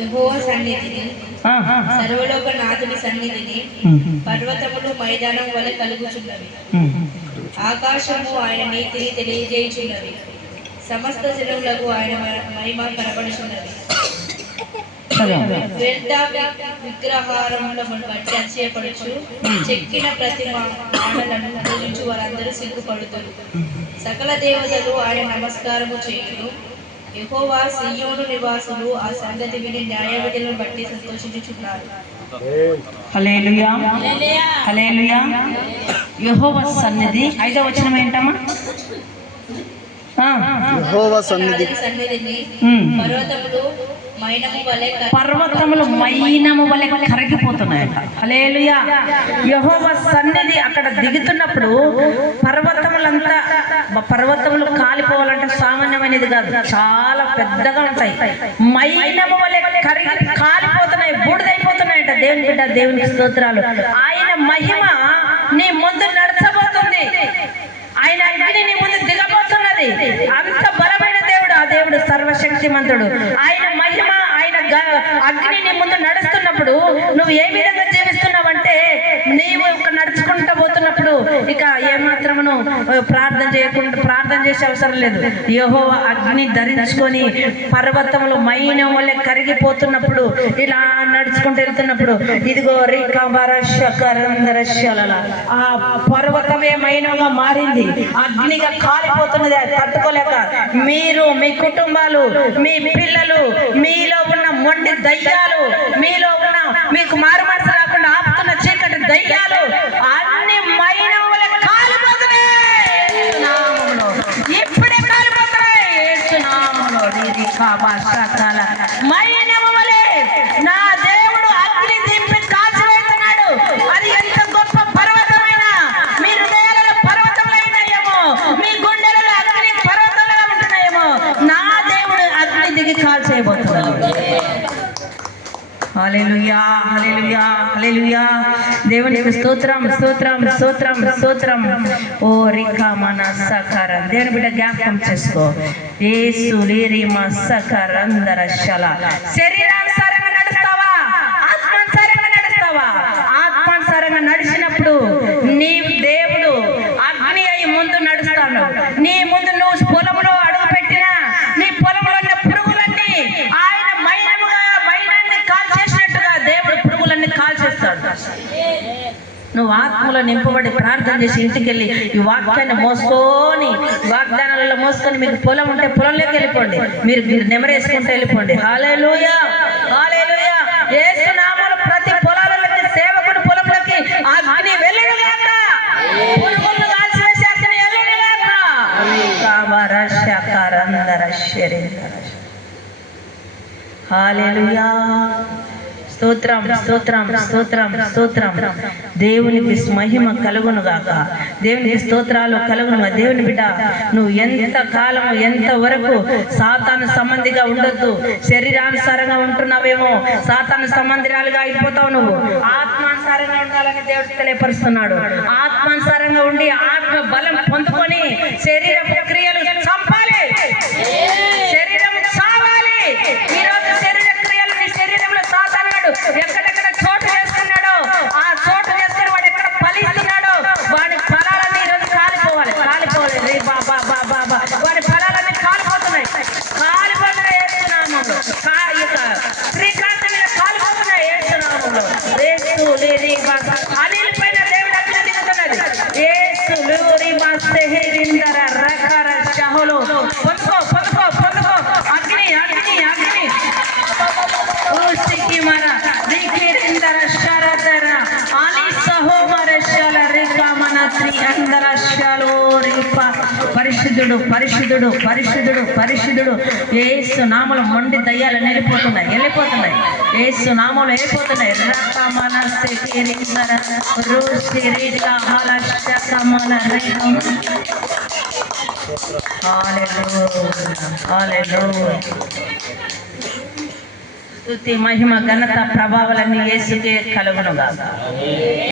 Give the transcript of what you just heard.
యెహోవా సన్నిధిని, సర్వలోకనాథుని సన్నిధిని పర్వతములు మైదానం వలె కలుగుచున్నవి. ఆకాశము ఆయన నీతిని తెలియజేయుచున్నవి. సమస్త జనములకు ఆయన మహిమ కనబడుచున్నది. వ్యర్థ విగ్రహారములను బట్టి అతిశయపడుచు చెక్కిన ప్రతిమ మాటలను పూజించు వారందరూ సిగ్గుపడుతారు. సకల దేవతలు ఆయన నమస్కారము చేయును. యెహోవా సీయోను నివాసులు ఆ సంగతి విని న్యాయ విధులను బట్టి సంతోషించుచున్నారు. హల్లెలూయా, హల్లెలూయా. యెహోవా సన్నిధి 5వ వచనం ఏంటమ్మా? యెహోవా సన్నిధిని పర్వతములు మైనము వలె కరిగిపోతున్నాయట. హల్లెలూయా. యెహోవా సన్నిధి అక్కడ దిగుతున్నప్పుడు పర్వతములు కాలిపోవాలంటే సామాన్యమైనది కాదు, చాలా పెద్దగా ఉంటాయి. మైనము వలె కరిగి కాలిపోతున్నాయి, బూడిదైపోతున్నాయట. దేవుని బిడ్డ, దేవునికి స్తోత్రాలు. ఆయన మహిమ నీ ముందు నడచబోతుంది. ఆయన అగ్ని నీ ముందు దిగబోతున్నది. అంత బలమైన దేవుడు ఆ దేవుడు, సర్వశక్తిమంతుడు. ఆయన మహిమ, ఆయన అగ్ని నీ ముందు నడుస్తున్నప్పుడు నువ్వు ఏ విధంగా జీవిస్తున్నావంటే, నీవు నడుచుకుంటూ పోతున్నప్పుడు ఇక ఏమాత్రమును ప్రార్థన చేసే అవసరం లేదు. యెహోవా అగ్ని ధరించుకొని పర్వతములు మైనం వల్లే కరిగిపోతున్నప్పుడు ఇలా నడుచుకుంటూ వెళ్తున్నప్పుడు, ఇదిగో ఆ పర్వతమే మైనంగా మారింది, అగ్నిగా కాలిపోతున్నది. తట్టుకోలేక మీరు, మీ కుటుంబాలు, మీ పిల్లలు, మీలో ఉన్న మొండి దయ్యాలు, మీలో ఉన్న మీకు మారు మనసు రాకుండా ఆపుతున్న చీకటి దయ్యాలు అన్ని మైనం వలె కాలిపోతున్నాయి. ఇప్పుడే కాలిపోతున్నాయి. మైనం వలె నా దేవుడు అగ్ని దింపి కాల్చివేస్తున్నాడు. అది ఎంత గొప్ప పర్వతమైన, మీ హృదయాలలో పర్వతములైనాయేమో, మీ గుండెలలో అగ్ని పర్వతాలుగా ఉంటున్నాయేమో, నా దేవుడు అగ్ని దిగి కాల్చేయబోతున్నాడు. హల్లెలూయా, హల్లెలూయా, హల్లెలూయా. దేవునికి స్తోత్రం, స్తోత్రం, స్తోత్రం, స్తోత్రం. ఓ రికా మన సకర, దేవుని బిడ్డ జ్ఞాపకం చేసుకో. యేసు లీరిమా సకర అందర శల. శరీరానుసారంగా నడుస్తావా, ఆత్మానుసారంగా నడుస్తావా? ఆత్మానుసారంగా నడిచినప్పుడు నీ దేవుడు అగ్ని అయి ముందు నడుస్తాడు. నీ ముందు నువ్వు పొలంలో అడుగు పెట్టినా నీ పొలంలో ఉన్న పురుగులన్నీ ఆయన మైనాన్ని కాల్చేసినట్టుగా దేవుడు పురుగులన్నీ కాల్చేస్తాడు. నువ్వు ఆత్మలో నింపబడి ప్రార్థన చేసి ఇంటికి వెళ్ళి ఈ వాక్యాన్ని మోసుకొని, వాగ్దానాలలో మోసుకొని, మీకు పొలం ఉంటే పొలంలోకి వెళ్ళిపోండి, మీరు నెమరేసుకుంటూ వెళ్ళిపోండి. హల్లెలూయా, హల్లెలూయా. యేసు నామములో ప్రతి పొలాలలోకి, సేవకుడు పొలంలోకి అగ్ని వెళ్ళనుగాక, పురుగులను కాల్చివేసే అగ్ని వెళ్ళనుగాక. హల్లెలూయా. స్తోత్రం, స్తోత్రం, స్తోత్రం, స్తోత్రం. దేవునికి మహిమ కలుగును గాక, దేవునికి స్తోత్రాలు కలుగును. దేవుని బిడ్డ, నువ్వు ఎంత కాలం, ఎంత వరకు సాతాను సంబంధిగా ఉండొద్దు. శరీరానుసారంగా ఉంటున్నావేమో, సాతాను సంబంధిరాలుగా అయిపోతావు. నువ్వు ఆత్మానుసారంగా ఉండాలని దేవుడు తెలియపరుస్తున్నాడు. ఆత్మానుసారంగా ఉండి ఆత్మ బలం పొందుకొని శరీర క్రియలు చంపాలి, శరీరం చావాలి. ఈరోజు శరీర క్రియలు నీ శరీరంలో సాతాను ఎక్కడెక్కడ చోటు చేసుకున్నాడో, ఆ చోటు చేసుకుని వాడు ఎక్కడ ఫలిస్తున్నాడో వాడి ఫలాలన్నీ ఈరోజు కాలిపోవాలి, కాలిపోవాలి. వాడి ఫలాలన్నీ కాలిపోతున్నాయి, కాలిపోతున్నాయి. ఏస్తున్నాము శ్రీకాంత మీద కాలిపోతున్నాయి. ఏస్తున్నాము అనిల్ పైన దేవుడు అగ్ని దిగుతున్నది. ఏసు రకర షహులు పొందుకో, పొందుకో, పొందుకో. అగ్ని, అగ్ని, అగ్ని. పరిశుద్ధుడు, పరిశుద్ధుడు, పరిశుద్ధుడు, పరిశుద్ధుడు. యేసు నామములో మొండి దయ్యాలు వెళ్ళిపోతున్నాయి, వెళ్ళిపోతున్నాయి. యేసు నామములో వెళ్ళిపోతున్నాయి. స్తుతి, మహిమ, ఘనత, ప్రభావాలన్నీ యేసుకే కలుగునుగాక.